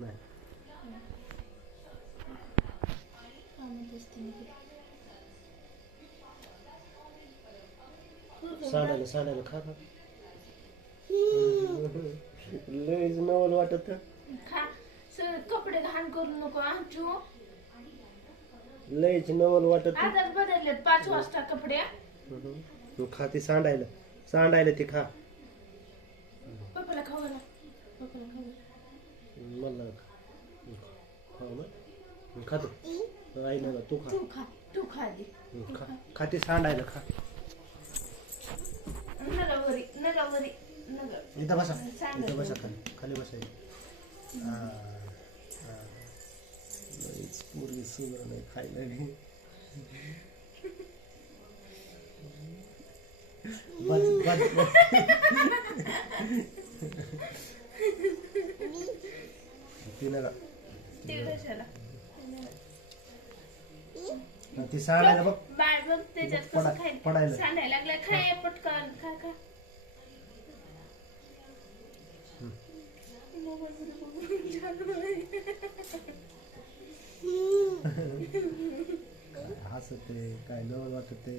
नाही सांडायला खा खा लयच नवल वाटत खा कपडे घाण करू नको आमचू लयच नवल वाटत आताच बदललेत 5 वाजता कपडे तू खा ती सांडायला ती खा पप्पाला खाऊ घाला पप्पाला खाऊ मला खाऊ ना खातो आई ना तू खा तू खा आधी खा ती सांडायला खा नगावरी इथं बसा खाली बसा मुर्गी सुंदर नाही खायला ती सांडायला बघ बाळ बघ त्याच्यात कसं खायला सांडायला लागलं खाय पटकन खा खा हसते काय नवल वाटते